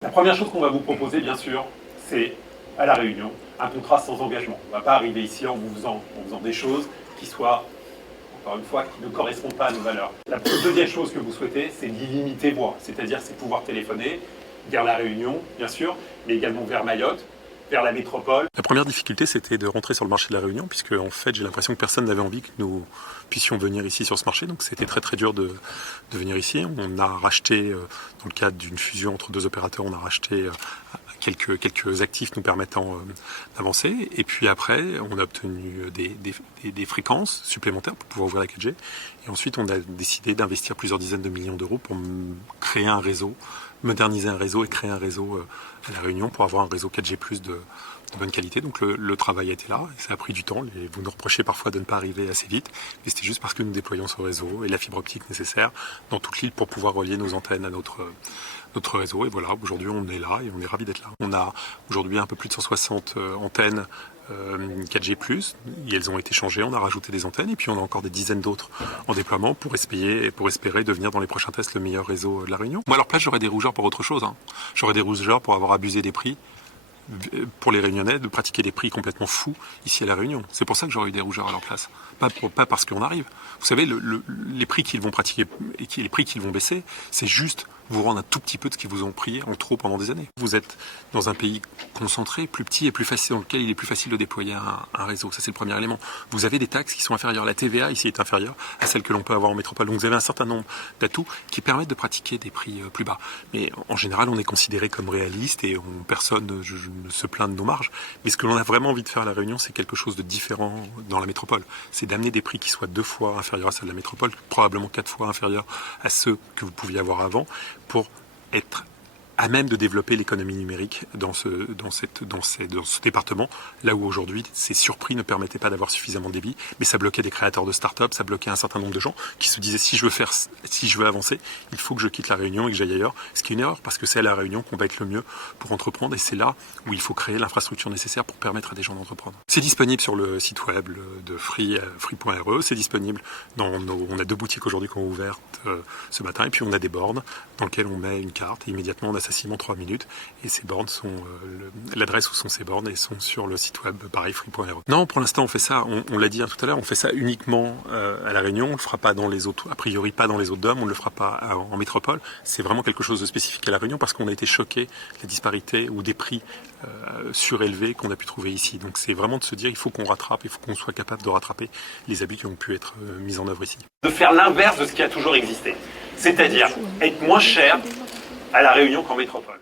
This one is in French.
La première chose qu'on va vous proposer, bien sûr, c'est à La Réunion, un contrat sans engagement. On ne va pas arriver ici en vous faisant des choses qui soient, encore une fois, qui ne correspondent pas à nos valeurs. La deuxième chose que vous souhaitez, c'est l'illimité voix, c'est-à-dire c'est pouvoir téléphoner vers La Réunion, bien sûr, mais également vers Mayotte, vers la métropole. La première difficulté, c'était de rentrer sur le marché de La Réunion, puisque en fait, j'ai l'impression que personne n'avait envie que nous puissions venir ici sur ce marché, donc c'était très très dur de venir ici. On a racheté, dans le cadre d'une fusion entre deux opérateurs, on a racheté quelques actifs nous permettant d'avancer, et puis après, on a obtenu des fréquences supplémentaires pour pouvoir ouvrir la 4G, et ensuite on a décidé d'investir plusieurs dizaines de millions d'euros pour créer un réseau, moderniser un réseau et créer un réseau à La Réunion pour avoir un réseau 4G+, de bonne qualité. Donc le travail a été là, et ça a pris du temps. Vous nous reprochez parfois de ne pas arriver assez vite, mais c'était juste parce que nous déployons ce réseau et la fibre optique nécessaire dans toute l'île pour pouvoir relier nos antennes à notre réseau. Et voilà, aujourd'hui on est là et on est ravis d'être là. On a aujourd'hui un peu plus de 160 antennes 4G+, et elles ont été changées, on a rajouté des antennes, et puis on a encore des dizaines d'autres en déploiement pour espérer devenir dans les prochains tests le meilleur réseau de La Réunion. Moi à leur place, j'aurais des rougeurs pour autre chose. J'aurais des rougeurs pour avoir abusé des prix, pour les Réunionnais, de pratiquer des prix complètement fous ici à La Réunion. C'est pour ça que j'aurais eu des rougeurs à leur place. Pas parce qu'on arrive. Vous savez, les prix qu'ils vont pratiquer et les prix qu'ils vont baisser, c'est juste vous rendre un tout petit peu de ce qu'ils vous ont pris en trop pendant des années. Vous êtes dans un pays concentré, plus petit et plus facile, dans lequel il est plus facile de déployer un réseau. Ça, c'est le premier élément. Vous avez des taxes qui sont inférieures. La TVA ici est inférieure à celle que l'on peut avoir en métropole. Donc vous avez un certain nombre d'atouts qui permettent de pratiquer des prix plus bas. Mais en général, on est considéré comme réaliste et personne ne se plaint de nos marges. Mais ce que l'on a vraiment envie de faire à La Réunion, c'est quelque chose de différent dans la métropole. C'est d'amener des prix qui soient 2 fois inférieurs à ceux de la métropole, probablement 4 fois inférieurs à ceux que vous pouviez avoir avant, pour être à même de développer l'économie numérique dans ce département, là où aujourd'hui ces surprix ne permettaient pas d'avoir suffisamment de débit, mais ça bloquait des créateurs de start-up, ça bloquait un certain nombre de gens qui se disaient si je veux avancer, il faut que je quitte La Réunion et que j'aille ailleurs, ce qui est une erreur parce que c'est à La Réunion qu'on va être le mieux pour entreprendre, et c'est là où il faut créer l'infrastructure nécessaire pour permettre à des gens d'entreprendre. C'est disponible sur le site web de free.re, c'est disponible on a 2 boutiques aujourd'hui qui ont ouvert ce matin, et puis on a des bornes dans lesquelles on met une carte et immédiatement on a facilement 3 minutes, et ces bornes sont l'adresse où sont ces bornes et sont sur le site web pareil free.re. Non, pour l'instant on fait ça, on l'a dit tout à l'heure, on fait ça uniquement à La Réunion, on le fera pas dans les autres, a priori pas dans les autres DOM, on le fera pas en métropole. C'est vraiment quelque chose de spécifique à La Réunion parce qu'on a été choqué de la disparité ou des prix surélevés qu'on a pu trouver ici. Donc c'est vraiment de se dire il faut qu'on rattrape, il faut qu'on soit capable de rattraper les abus qui ont pu être mis en œuvre ici. De faire l'inverse de ce qui a toujours existé, c'est-à-dire être moins cher à La Réunion qu'en métropole.